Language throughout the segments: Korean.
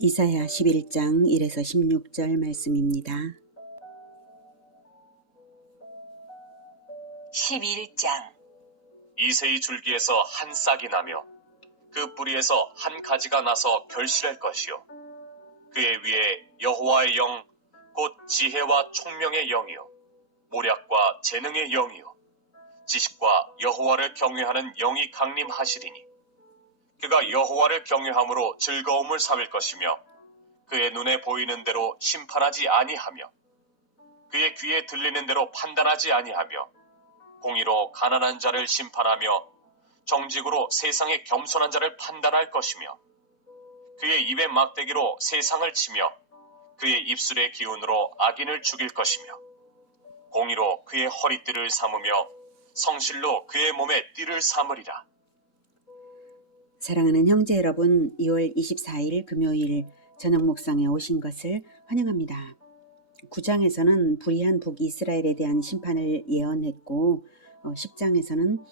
이사야 11장 1에서 16절 말씀입니다. 11장. 이새의 줄기에서 한 싹이 나며 그 뿌리에서 한 가지가 나서 결실할 것이요 그의 위에 여호와의 영 곧 지혜와 총명의 영이요 모략과 재능의 영이요 지식과 여호와를 경외하는 영이 강림하시리니 그가 여호와를 경외함으로 즐거움을 삼을 것이며 그의 눈에 보이는 대로 심판하지 아니하며 그의 귀에 들리는 대로 판단하지 아니하며 공의로 가난한 자를 심판하며 정직으로 세상의 겸손한 자를 판단할 것이며 그의 입의 막대기로 세상을 치며 그의 입술의 기운으로 악인을 죽일 것이며 공의로 그의 허리띠를 삼으며 성실로 그의 몸에 띠를 삼으리라. 사랑하는 형제 여러분, 2월 24일 금요일 저녁 목상에 오신 것을 환영합니다. 9장에서는 불의한 북이스라엘에 대한 심판을 예언했고 10장에서는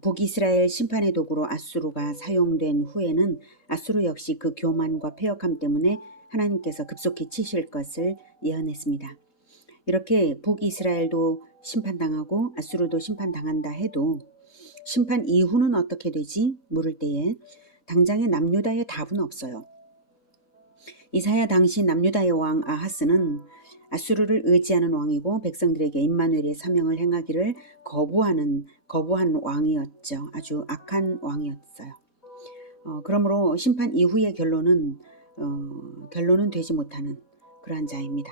북이스라엘 심판의 도구로 앗수르가 사용된 후에는 앗수르 역시 그 교만과 패역함 때문에 하나님께서 급속히 치실 것을 예언했습니다. 이렇게 북이스라엘도 심판당하고 앗수르도 심판당한다 해도 심판 이후는 어떻게 되지? 물을 때에 당장의 남유다의 답은 없어요. 이사야 당시 남유다의 왕 아하스는 앗수르를 의지하는 왕이고 백성들에게 임마누엘의 사명을 행하기를 거부한 왕이었죠. 아주 악한 왕이었어요. 그러므로 심판 이후의 결론은 되지 못하는 그러한 자입니다.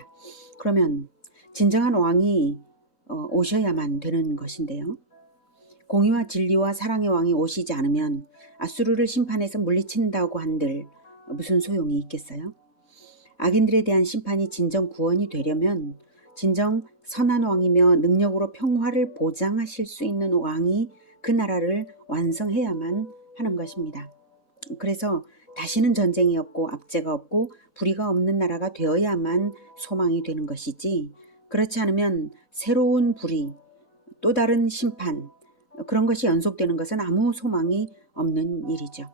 그러면 진정한 왕이 오셔야만 되는 것인데요. 공의와 진리와 사랑의 왕이 오시지 않으면 앗수르를 심판해서 물리친다고 한들 무슨 소용이 있겠어요? 악인들에 대한 심판이 진정 구원이 되려면 진정 선한 왕이며 능력으로 평화를 보장하실 수 있는 왕이 그 나라를 완성해야만 하는 것입니다. 그래서 다시는 전쟁이 없고 압제가 없고 불의가 없는 나라가 되어야만 소망이 되는 것이지, 그렇지 않으면 새로운 불의, 또 다른 심판, 그런 것이 연속되는 것은 아무 소망이 없는 일이죠.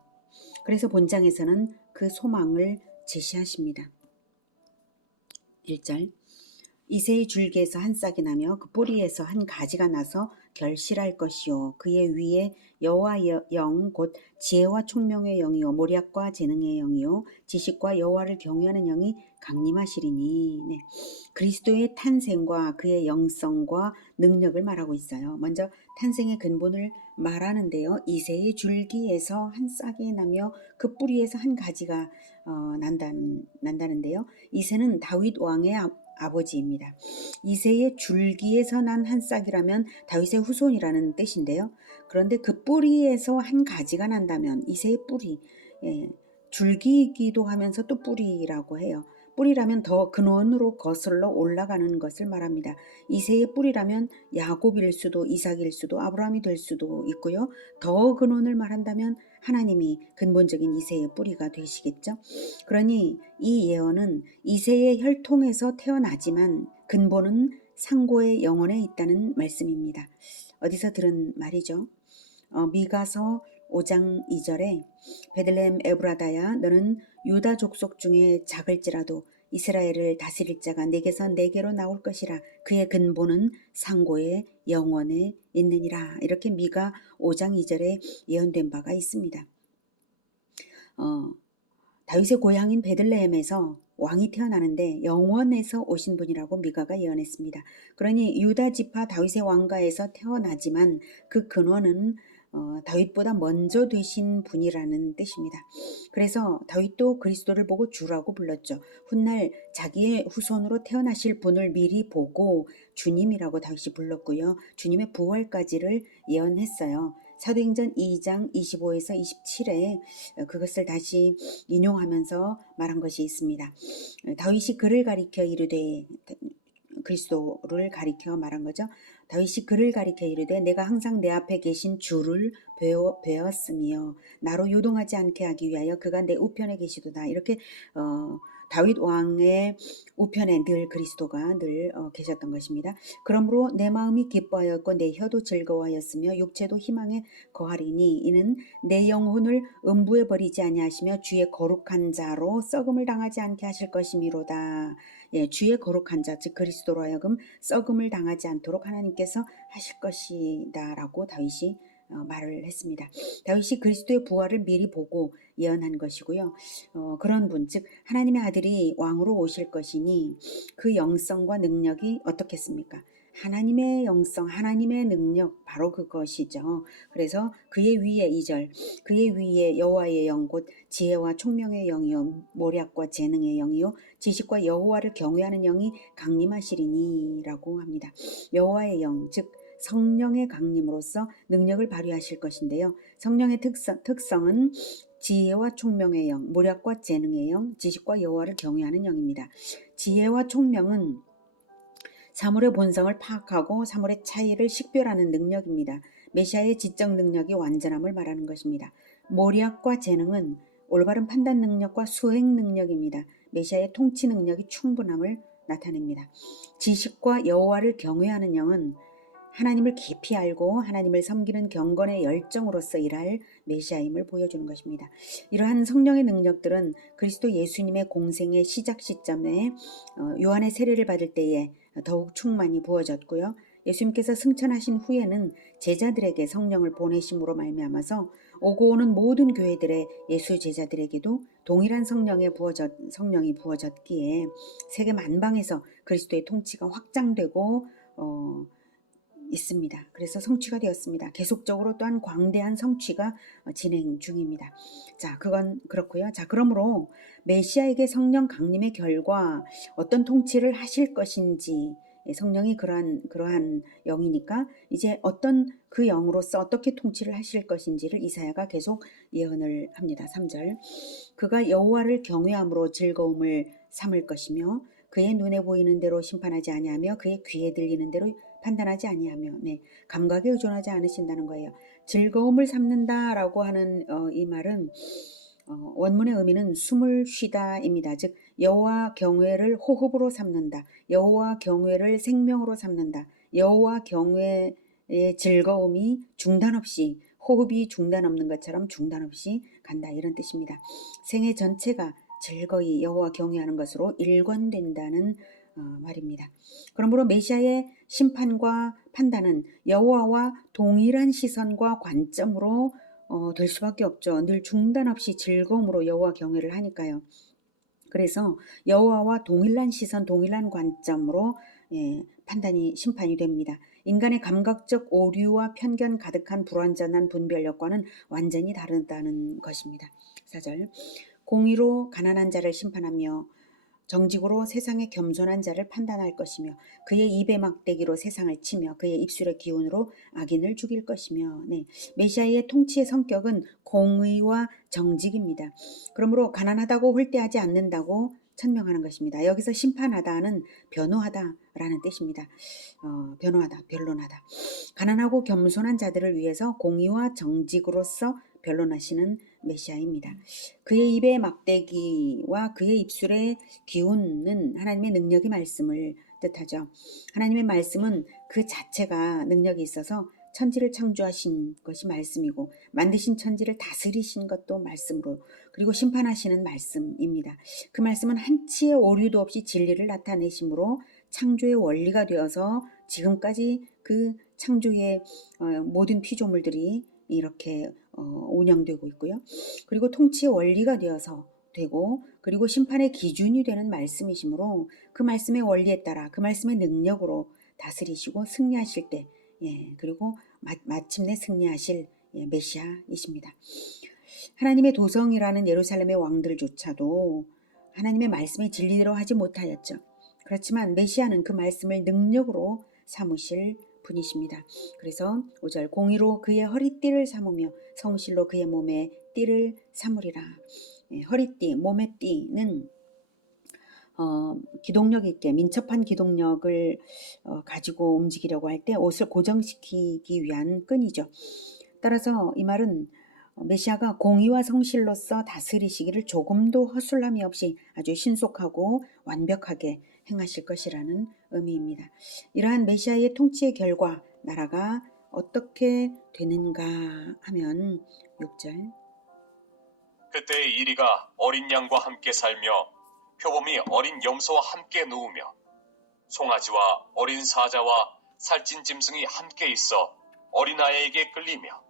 그래서 본장에서는 그 소망을 제시하십니다. 1절, 이새의 줄기에서 한 싹이 나며 그 뿌리에서 한 가지가 나서 결실할 것이요 그의 위에 여호와의 영 곧 지혜와 총명의 영이요 모략과 재능의 영이요 지식과 여호와를 경외하는 영이 강림하시리니. 네. 그리스도의 탄생과 그의 영성과 능력을 말하고 있어요. 먼저 탄생의 근본을 말하는데요. 이새의 줄기에서 한 싹이 나며 그 뿌리에서 한 가지가 난다는데요. 이새는 다윗 왕의 아버지입니다. 이새의 줄기에서 난 한 싹이라면 다윗의 후손이라는 뜻인데요. 그런데 그 뿌리에서 한 가지가 난다면 이새의 뿌리, 줄기이기도 하면서 또 뿌리라고 해요. 뿌리라면 더 근원으로 거슬러 올라가는 것을 말합니다. 이새의 뿌리라면 야곱일 수도 이삭일 수도 아브라함이 될 수도 있고요. 더 근원을 말한다면 하나님이 근본적인 이새의 뿌리가 되시겠죠. 그러니 이 예언은 이새의 혈통에서 태어나지만 근본은 상고의 영혼에 있다는 말씀입니다. 어디서 들은 말이죠? 미가서 5장 2절에 베들레헴 에브라다야 너는 유다 족속 중에 작을지라도 이스라엘을 다스릴 자가 내게서 내게로 나올 것이라 그의 근본은 상고의 영원에 있느니라. 이렇게 미가 5장 2절에 예언된 바가 있습니다. 다윗의 고향인 베들레헴에서 왕이 태어나는데 영원에서 오신 분이라고 미가가 예언했습니다. 그러니 유다 지파 다윗의 왕가에서 태어나지만 그 근원은 다윗보다 먼저 되신 분이라는 뜻입니다. 그래서 다윗도 그리스도를 보고 주라고 불렀죠. 훗날 자기의 후손으로 태어나실 분을 미리 보고 주님이라고 다윗이 불렀고요. 주님의 부활까지를 예언했어요. 사도행전 2장 25에서 27에 그것을 다시 인용하면서 말한 것이 있습니다. 다윗이 그를 가리켜 이르되, 그리스도를 가리켜 말한 거죠. 다윗이 그를 가리켜 이르되 내가 항상 내 앞에 계신 주를 배웠으며 나로 요동하지 않게 하기 위하여 그가 내 우편에 계시도다. 이렇게 다윗 왕의 우편에 늘 그리스도가 늘 계셨던 것입니다. 그러므로 내 마음이 기뻐하였고 내 혀도 즐거워하였으며 육체도 희망에 거하리니 이는 내 영혼을 음부에 버리지 아니하시며 주의 거룩한 자로 썩음을 당하지 않게 하실 것이미로다. 예, 주의 거룩한 자, 즉 그리스도로 하여금 썩음을 당하지 않도록 하나님께서 하실 것이다라고 다윗이 말을 했습니다. 다윗이 그리스도의 부활을 미리 보고 예언한 것이고요. 그런 분, 즉 하나님의 아들이 왕으로 오실 것이니 그 영성과 능력이 어떻겠습니까? 하나님의 영성, 하나님의 능력, 바로 그것이죠. 그래서 그의 위에 2절, 그의 위에 여호와의 영, 곧 지혜와 총명의 영이요 모략과 재능의 영이요 지식과 여호와를 경외하는 영이 강림하시리니라고 합니다. 여호와의 영, 즉 성령의 강림으로써 능력을 발휘하실 것인데요. 성령의 특성은 지혜와 총명의 영, 모략과 재능의 영, 지식과 여호와를 경외하는 영입니다. 지혜와 총명은 사물의 본성을 파악하고 사물의 차이를 식별하는 능력입니다. 메시아의 지적 능력이 완전함을 말하는 것입니다. 모략과 재능은 올바른 판단 능력과 수행 능력입니다. 메시아의 통치 능력이 충분함을 나타냅니다. 지식과 여호와를 경외하는 영은 하나님을 깊이 알고 하나님을 섬기는 경건의 열정으로서 일할 메시아임을 보여주는 것입니다. 이러한 성령의 능력들은 그리스도 예수님의 공생의 시작 시점에 요한의 세례를 받을 때에 더욱 충만히 부어졌고요. 예수님께서 승천하신 후에는 제자들에게 성령을 보내심으로 말미암아서 오고 오는 모든 교회들의 예수 제자들에게도 동일한 성령이 부어졌기에 세계 만방에서 그리스도의 통치가 확장되고 있습니다. 그래서 성취가 되었습니다. 계속적으로 또한 광대한 성취가 진행 중입니다. 자, 그건 그렇고요. 자, 그러므로 메시아에게 성령 강림의 결과 어떤 통치를 하실 것인지, 성령이 그러한 영이니까 이제 어떤 그 영으로서 어떻게 통치를 하실 것인지를 이사야가 계속 예언을 합니다. 3절. 그가 여호와를 경외함으로 즐거움을 삼을 것이며 그의 눈에 보이는 대로 심판하지 아니하며 그의 귀에 들리는 대로 판단하지 아니하며, 감각에 의존하지 않으신다는 거예요. 즐거움을 삼는다라고 하는 이 말은 원문의 의미는 숨을 쉬다입니다. 즉 여호와 경외를 호흡으로 삼는다. 여호와 경외를 생명으로 삼는다. 여호와 경외의 즐거움이 중단 없이, 호흡이 중단 없는 것처럼 중단 없이 간다, 이런 뜻입니다. 생애 전체가 즐거이 여호와 경외하는 것으로 일관된다는 말입니다. 그러므로 메시아의 심판과 판단은 여호와와 동일한 시선과 관점으로 될 수밖에 없죠. 늘 중단 없이 즐거움으로 여호와 경외를 하니까요. 그래서 여호와와 동일한 시선, 동일한 관점으로 심판이 됩니다. 인간의 감각적 오류와 편견 가득한 불완전한 분별력과는 완전히 다르다는 것입니다. 4절. 공의로 가난한 자를 심판하며 정직으로 세상의 겸손한 자를 판단할 것이며 그의 입의 막대기로 세상을 치며 그의 입술의 기운으로 악인을 죽일 것이며, 메시아의 통치의 성격은 공의와 정직입니다. 그러므로 가난하다고 홀대하지 않는다고 천명하는 것입니다. 여기서 심판하다는 변호하다라는 뜻입니다. 변호하다, 변론하다. 가난하고 겸손한 자들을 위해서 공의와 정직으로서 변론하시는 메시아입니다. 그의 입의 막대기와 그의 입술의 기운은 하나님의 능력의 말씀을 뜻하죠. 하나님의 말씀은 그 자체가 능력이 있어서 천지를 창조하신 것이 말씀이고 만드신 천지를 다스리신 것도 말씀으로, 그리고 심판하시는 말씀입니다. 그 말씀은 한치의 오류도 없이 진리를 나타내심으로 창조의 원리가 되어서 지금까지 그 창조의 모든 피조물들이 이렇게 운영되고 있고요. 그리고 통치의 원리가 되어서 되고, 그리고 심판의 기준이 되는 말씀이시므로 그 말씀의 원리에 따라 그 말씀의 능력으로 다스리시고 승리하실 때, 그리고 마침내 승리하실 메시아이십니다. 하나님의 도성이라는 예루살렘의 왕들조차도 하나님의 말씀의 진리대로 하지 못하였죠. 그렇지만 메시아는 그 말씀을 능력으로 삼으실 분이십니다. 그래서 5절, 공의로 그의 허리띠를 삼으며 성실로 그의 몸에 띠를 삼으리라. 허리띠, 몸의 띠는 기동력 있게 민첩한 기동력을 가지고 움직이려고 할 때 옷을 고정시키기 위한 끈이죠. 따라서 이 말은 메시아가 공의와 성실로서 다스리시기를 조금도 허술함이 없이 아주 신속하고 완벽하게 행하실 것이라는 의미입니다. 이러한 메시아의 통치의 결과 나라가 어떻게 되는가 하면 6절 그때의 이리가 어린 양과 함께 살며 표범이 어린 염소와 함께 누우며 송아지와 어린 사자와 살찐 짐승이 함께 있어 어린아이에게 끌리며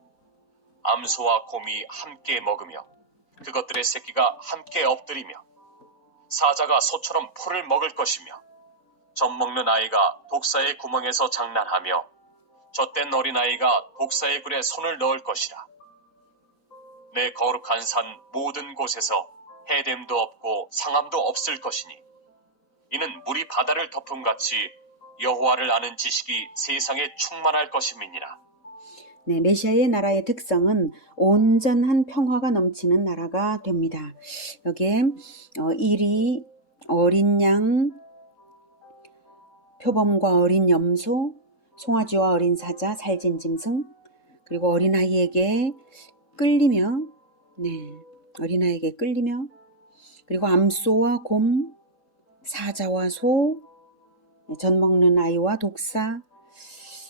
암소와 곰이 함께 먹으며 그것들의 새끼가 함께 엎드리며 사자가 소처럼 풀을 먹을 것이며 젖먹는 아이가 독사의 구멍에서 장난하며 젖된 어린아이가 독사의 굴에 손을 넣을 것이라. 내 거룩한 산 모든 곳에서 해됨도 없고 상함도 없을 것이니 이는 물이 바다를 덮음같이 여호와를 아는 지식이 세상에 충만할 것임이니라. 네, 메시아의 나라의 특성은 온전한 평화가 넘치는 나라가 됩니다. 여기에 이리, 어린 양, 표범과 어린 염소, 송아지와 어린 사자, 살찐 짐승, 그리고 어린아이에게 끌리며, 어린아이에게 끌리며, 그리고 암소와 곰, 사자와 소, 젖먹는 아이와 독사,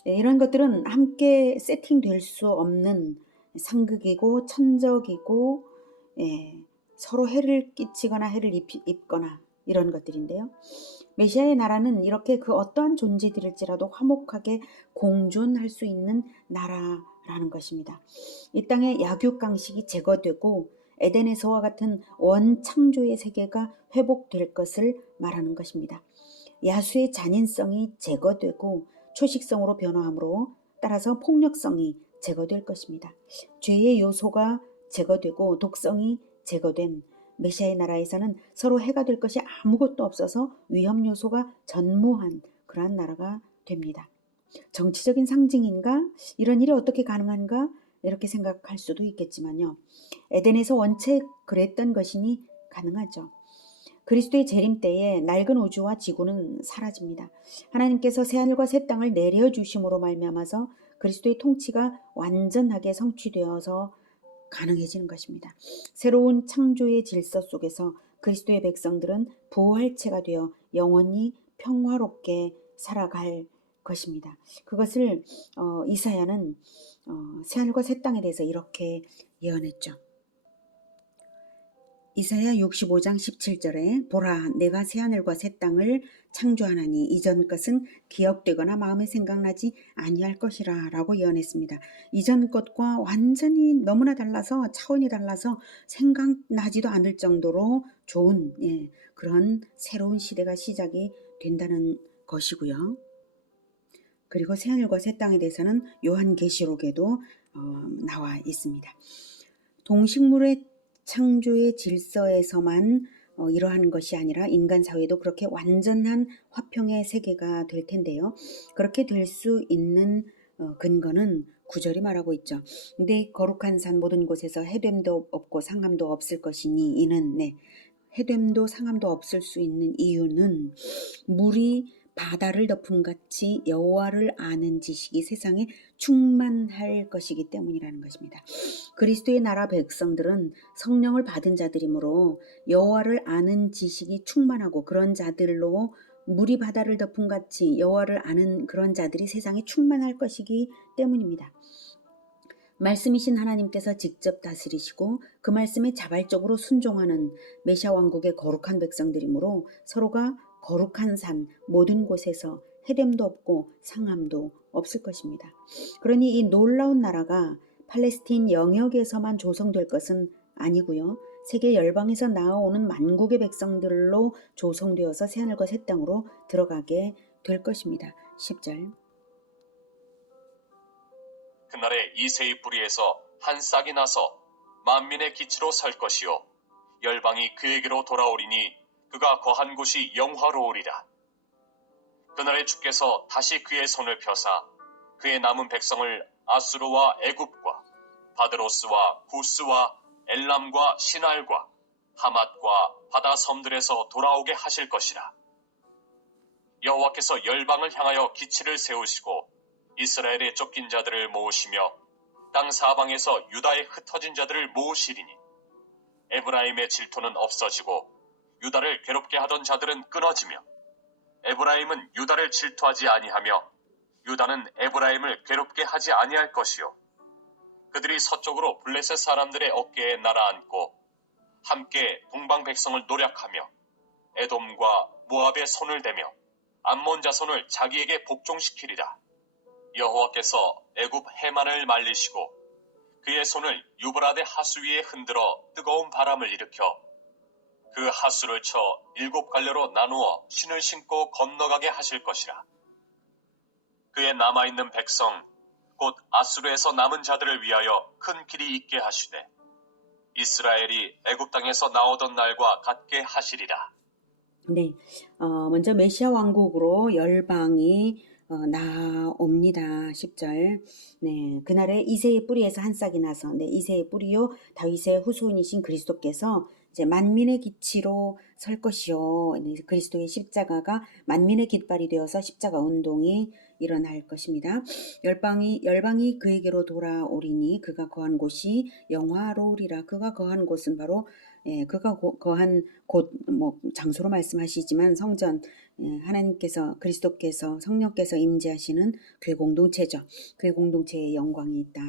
이런 것들은 함께 세팅될 수 없는 상극이고 천적이고 서로 해를 끼치거나 해를 입거나 이런 것들인데요. 메시아의 나라는 이렇게 그 어떠한 존재들일지라도 화목하게 공존할 수 있는 나라라는 것입니다. 이 땅의 약육강식이 제거되고 에덴에서와 같은 원창조의 세계가 회복될 것을 말하는 것입니다. 야수의 잔인성이 제거되고 초식성으로 변화함으로 따라서 폭력성이 제거될 것입니다. 죄의 요소가 제거되고 독성이 제거된 메시아의 나라에서는 서로 해가 될 것이 아무것도 없어서 위험 요소가 전무한 그러한 나라가 됩니다. 정치적인 상징인가? 이런 일이 어떻게 가능한가? 이렇게 생각할 수도 있겠지만요. 에덴에서 원체 그랬던 것이니 가능하죠. 그리스도의 재림 때에 낡은 우주와 지구는 사라집니다. 하나님께서 새하늘과 새 땅을 내려주심으로 말미암아서 그리스도의 통치가 완전하게 성취되어서 가능해지는 것입니다. 새로운 창조의 질서 속에서 그리스도의 백성들은 부활체가 되어 영원히 평화롭게 살아갈 것입니다. 그것을 이사야는 새하늘과 새 땅에 대해서 이렇게 예언했죠. 이사야 65장 17절에 보라 내가 새하늘과 새 땅을 창조하나니 이전 것은 기억되거나 마음에 생각나지 아니할 것이라 라고 예언했습니다. 이전 것과 완전히 너무나 달라서 차원이 달라서 생각나지도 않을 정도로 좋은 그런 새로운 시대가 시작이 된다는 것이고요. 그리고 새하늘과 새 땅에 대해서는 요한계시록에도 나와 있습니다. 동식물의 창조의 질서에서만 이러한 것이 아니라 인간 사회도 그렇게 완전한 화평의 세계가 될 텐데요. 그렇게 될 수 있는 근거는 9절이 말하고 있죠. 내 거룩한 산 모든 곳에서 해됨도 없고 상함도 없을 것이니 이는 해됨도 상함도 없을 수 있는 이유는 물이 바다를 덮음같이 여호와를 아는 지식이 세상에 충만할 것이기 때문이라는 것입니다. 그리스도의 나라 백성들은 성령을 받은 자들이므로 여호와를 아는 지식이 충만하고 그런 자들로 물이 바다를 덮음같이 여호와를 아는 그런 자들이 세상에 충만할 것이기 때문입니다. 말씀이신 하나님께서 직접 다스리시고 그 말씀에 자발적으로 순종하는 메시아 왕국의 거룩한 백성들이므로 서로가 거룩한 산 모든 곳에서 해됨도 없고 상함도 없을 것입니다. 그러니 이 놀라운 나라가 팔레스틴 영역에서만 조성될 것은 아니고요. 세계 열방에서 나아오는 만국의 백성들로 조성되어서 새하늘과 새 땅으로 들어가게 될 것입니다. 10절 그날에 이새의 뿌리에서 한 싹이 나서 만민의 기치로 설 것이요 열방이 그에게로 돌아오리니 그가 거한 곳이 영화로우리라. 그날에 주께서 다시 그의 손을 펴사 그의 남은 백성을 아수르와 애굽과 바드로스와 구스와 엘람과 시날과 하맛과 바다 섬들에서 돌아오게 하실 것이라. 여호와께서 열방을 향하여 기치를 세우시고 이스라엘의 쫓긴 자들을 모으시며 땅 사방에서 유다에 흩어진 자들을 모으시리니 에브라임의 질투는 없어지고 유다를 괴롭게 하던 자들은 끊어지며 에브라임은 유다를 질투하지 아니하며 유다는 에브라임을 괴롭게 하지 아니할 것이요 그들이 서쪽으로 블레셋 사람들의 어깨에 날아앉고 함께 동방 백성을 노략하며 에돔과 모압의 손을 대며 암몬 자손을 자기에게 복종시키리라. 여호와께서 애굽 해만을 말리시고 그의 손을 유브라데 하수 위에 흔들어 뜨거운 바람을 일으켜 그 하수를 쳐 7갈래로 나누어 신을 신고 건너가게 하실 것이라. 그의 남아있는 백성 곧 아수르에서 남은 자들을 위하여 큰 길이 있게 하시되 이스라엘이 애굽 땅에서 나오던 날과 같게 하시리라. 네, 먼저 메시아 왕국으로 열방이 나옵니다. 10절. 네, 그날에 이새의 뿌리에서 한 싹이 나서, 네, 이새의 뿌리요 다윗의 후손이신 그리스도께서 이제 만민의 기치로 설 것이요. 네, 그리스도의 십자가가 만민의 깃발이 되어서 십자가 운동이 일어날 것입니다. 열방이 그에게로 돌아오리니 그가 거한 곳이 영화로우리라. 그가 거한 곳은 바로 그가 거한 곳, 장소로 말씀하시지만 성전, 하나님께서, 그리스도께서, 성령께서 임재하시는 교회 공동체죠. 교회 공동체의 영광이 있다.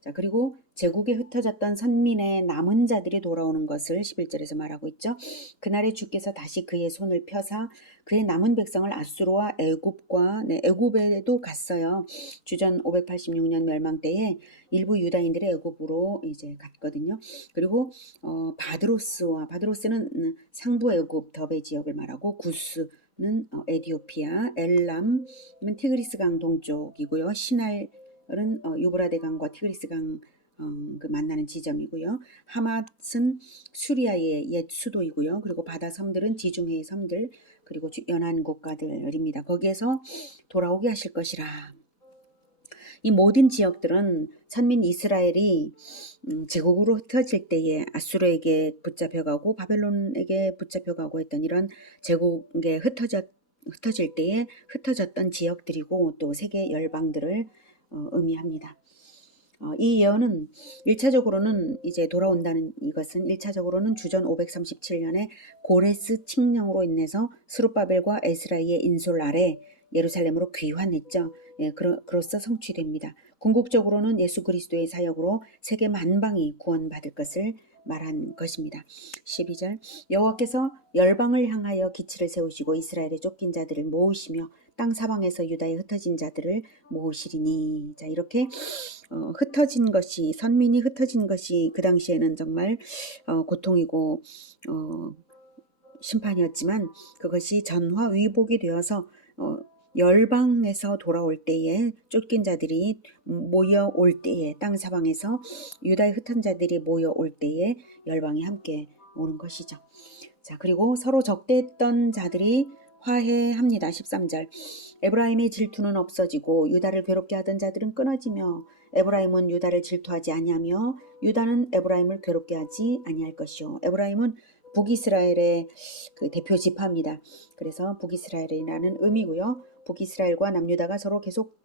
자, 그리고 제국에 흩어졌던 선민의 남은 자들이 돌아오는 것을 11절에서 말하고 있죠. 그날에 주께서 다시 그의 손을 펴사 그의 남은 백성을 아수르와 애굽과, 애굽에도 갔어요. 주전 586년 멸망 때에 일부 유다인들의 애굽으로 이제 갔거든요. 그리고 바드로스는 상부 애굽 더베 지역을 말하고 구스는 에디오피아, 엘람은 티그리스 강 동쪽이고요. 시날은 유브라데 강과 티그리스 강 그 만나는 지점이고요. 하맛은 수리아의 옛 수도이고요. 그리고 바다 섬들은 지중해의 섬들 그리고 연안 국가들입니다. 거기에서 돌아오게 하실 것이라. 이 모든 지역들은 선민 이스라엘이 제국으로 흩어질 때에 아수르에게 붙잡혀가고 바벨론에게 붙잡혀가고 했던 이런 제국에 흩어질 때에 흩어졌던 지역들이고 또 세계 열방들을 의미합니다. 이 예언은 1차적으로는 이제 돌아온다는 이것은 1차적으로는 주전 537년에 고레스 칙령으로 인해서 스룹바벨과 에스라이의 인솔 아래 예루살렘으로 귀환했죠. 그로써 성취됩니다. 궁극적으로는 예수 그리스도의 사역으로 세계 만방이 구원받을 것을 말한 것입니다. 12절 여호와께서 열방을 향하여 기치를 세우시고 이스라엘의 쫓긴 자들을 모으시며 땅 사방에서 유다에 흩어진 자들을 모으시리니. 자, 이렇게 흩어진 것이 선민이 흩어진 것이 그 당시에는 정말 고통이고 심판이었지만 그것이 전화위복이 되어서 열방에서 돌아올 때에 쫓긴 자들이 모여올 때에 땅 사방에서 유다에 흩은 자들이 모여올 때에 열방이 함께 오는 것이죠. 자, 그리고 서로 적대했던 자들이 화해합니다. 13절 에브라임의 질투는 없어지고 유다를 괴롭게 하던 자들은 끊어지며 에브라임은 유다를 질투하지 아니하며 유다는 에브라임을 괴롭게 하지 아니할 것이요. 에브라임은 북이스라엘의 그 대표 지파입니다. 그래서 북이스라엘이라는 의미고요. 북이스라엘과 남유다가 서로 계속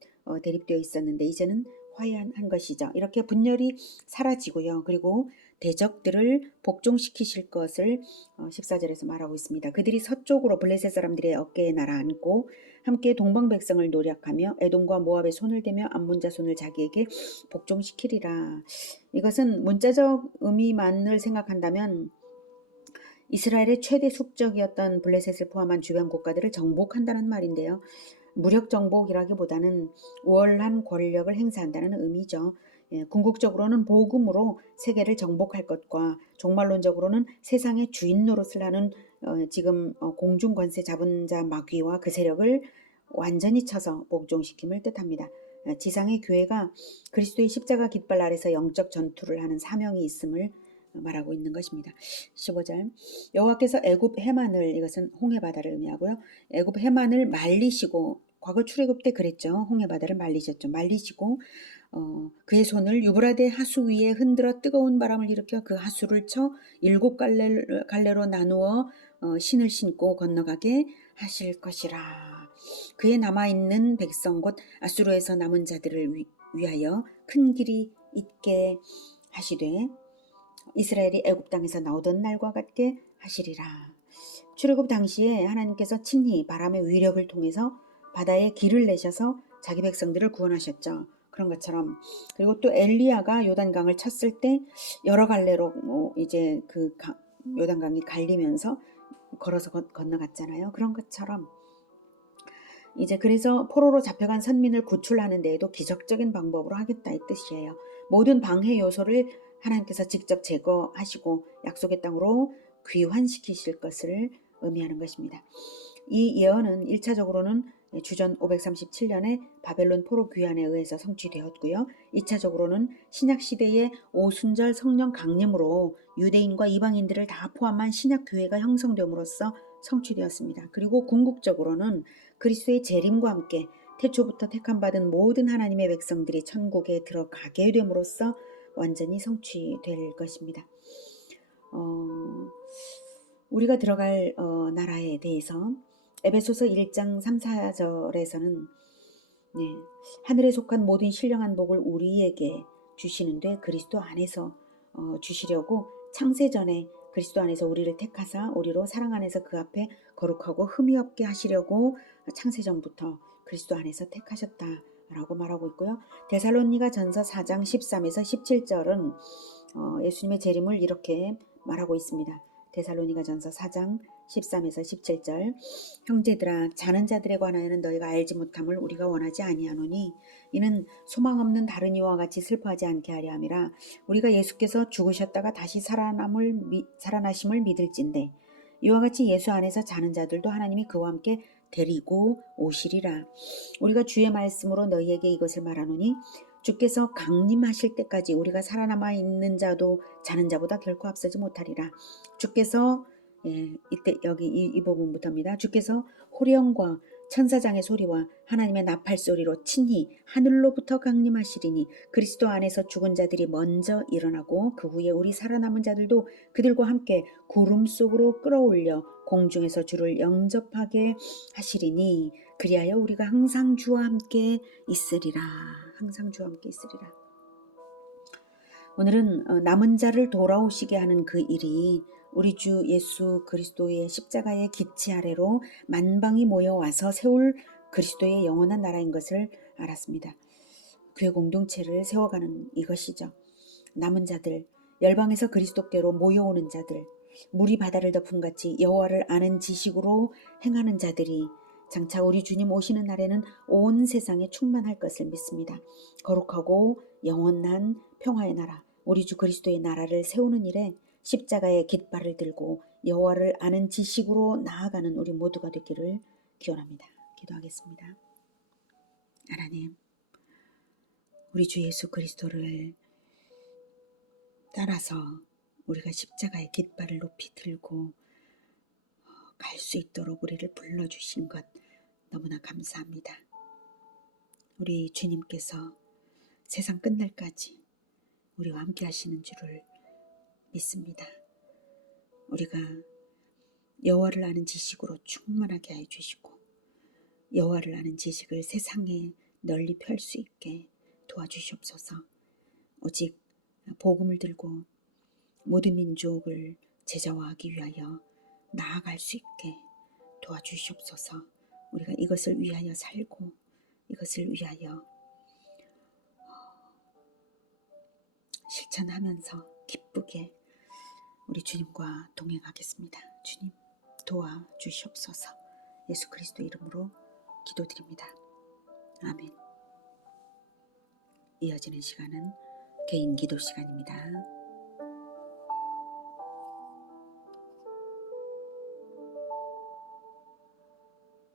대립되어 있었는데 이제는 화해한 것이죠. 이렇게 분열이 사라지고요. 그리고 대적들을 복종시키실 것을 14절에서 말하고 있습니다. 그들이 서쪽으로 블레셋 사람들의 어깨에 날아앉고 함께 동방 백성을 노략하며 에돔과 모압의 손을 대며 암몬 자손을 자기에게 복종시키리라. 이것은 문자적 의미만을 생각한다면 이스라엘의 최대 숙적이었던 블레셋을 포함한 주변 국가들을 정복한다는 말인데요. 무력 정복이라기보다는 우월한 권력을 행사한다는 의미죠. 궁극적으로는 복음으로 세계를 정복할 것과 종말론적으로는 세상의 주인 노릇을 하는 지금 공중 권세 잡은 자 마귀와 그 세력을 완전히 쳐서 복종시킴을 뜻합니다. 지상의 교회가 그리스도의 십자가 깃발 아래서 영적 전투를 하는 사명이 있음을 말하고 있는 것입니다. 15절 여호와께서 애굽 해만을 이것은 홍해 바다를 의미하고요. 애굽 해만을 말리시고 과거 출애굽 때 그랬죠. 홍해 바다를 말리셨죠. 말리시고 그의 손을 유브라데 하수 위에 흔들어 뜨거운 바람을 일으켜 그 하수를 쳐 7갈래로 나누어 신을 신고 건너가게 하실 것이라. 그의 남아있는 백성 곧 아수르에서 남은 자들을 위하여 큰 길이 있게 하시되 이스라엘이 애굽 땅에서 나오던 날과 같게 하시리라. 출애굽 당시에 하나님께서 친히 바람의 위력을 통해서 바다에 길을 내셔서 자기 백성들을 구원하셨죠. 그런 것처럼. 그리고 또 엘리야가 요단강을 쳤을 때 여러 갈래로 이제 요단강이 갈리면서 걸어서 건너갔잖아요. 그런 것처럼 이제 그래서 포로로 잡혀간 선민을 구출하는 데에도 기적적인 방법으로 하겠다 이 뜻이에요. 모든 방해 요소를 하나님께서 직접 제거하시고 약속의 땅으로 귀환시키실 것을 의미하는 것입니다. 이 예언은 1차적으로는 주전 537년에 바벨론 포로 귀환에 의해서 성취되었고요. 2차적으로는 신약시대의 오순절 성령 강림으로 유대인과 이방인들을 다 포함한 신약교회가 형성됨으로써 성취되었습니다. 그리고 궁극적으로는 그리스도의 재림과 함께 태초부터 택함받은 모든 하나님의 백성들이 천국에 들어가게 됨으로써 완전히 성취될 것입니다. 우리가 들어갈 나라에 대해서 에베소서 1장 3, 4절에서는 하늘에 속한 모든 신령한 복을 우리에게 주시는데 그리스도 안에서 주시려고 창세전에 그리스도 안에서 우리를 택하사 우리로 사랑 안에서 그 앞에 거룩하고 흠이 없게 하시려고 창세전부터 그리스도 안에서 택하셨다라고 말하고 있고요. 데살로니가 전서 4장 13에서 17절은 예수님의 재림을 이렇게 말하고 있습니다. 데살로니가 전서 4장 13에서 17절 형제들아 자는 자들에 관하여는 너희가 알지 못함을 우리가 원하지 아니하노니 이는 소망 없는 다른 이와 같이 슬퍼하지 않게 하려 함이라. 우리가 예수께서 죽으셨다가 다시 살아나심을 믿을진대 이와 같이 예수 안에서 자는 자들도 하나님이 그와 함께 데리고 오시리라. 우리가 주의 말씀으로 너희에게 이것을 말하노니 주께서 강림하실 때까지 우리가 살아남아 있는 자도 자는 자보다 결코 앞서지 못하리라. 주께서 이때 여기 이 부분부터입니다. 주께서 호령과 천사장의 소리와 하나님의 나팔 소리로 친히 하늘로부터 강림하시리니 그리스도 안에서 죽은 자들이 먼저 일어나고 그 후에 우리 살아남은 자들도 그들과 함께 구름 속으로 끌어올려 공중에서 주를 영접하게 하시리니 그리하여 우리가 항상 주와 함께 있으리라. 항상 주와 함께 있으리라. 오늘은 남은 자를 돌아오시게 하는 그 일이 우리 주 예수 그리스도의 십자가의 기치 아래로 만방이 모여와서 세울 그리스도의 영원한 나라인 것을 알았습니다. 교회 공동체를 세워가는 이것이죠. 남은 자들, 열방에서 그리스도께로 모여오는 자들, 물이 바다를 덮음같이 여호와를 아는 지식으로 행하는 자들이 장차 우리 주님 오시는 날에는 온 세상에 충만할 것을 믿습니다. 거룩하고 영원한 평화의 나라, 우리 주 그리스도의 나라를 세우는 일에 십자가의 깃발을 들고 여호와를 아는 지식으로 나아가는 우리 모두가 되기를 기원합니다. 기도하겠습니다. 하나님, 우리 주 예수 그리스도를 따라서 우리가 십자가의 깃발을 높이 들고 갈 수 있도록 우리를 불러주신 것 너무나 감사합니다. 우리 주님께서 세상 끝날까지 우리와 함께 하시는 줄을 믿습니다. 우리가 여호와를 아는 지식으로 충만하게 해 주시고 여호와를 아는 지식을 세상에 널리 펼 수 있게 도와주시옵소서. 오직 복음을 들고 모든 민족을 제자화하기 위하여 나아갈 수 있게 도와주시옵소서. 우리가 이것을 위하여 살고 이것을 위하여 실천하면서 기쁘게 우리 주님과 동행하겠습니다. 주님 도와주시옵소서. 예수 그리스도 이름으로 기도드립니다. 아멘. 이어지는 시간은 개인 기도 시간입니다.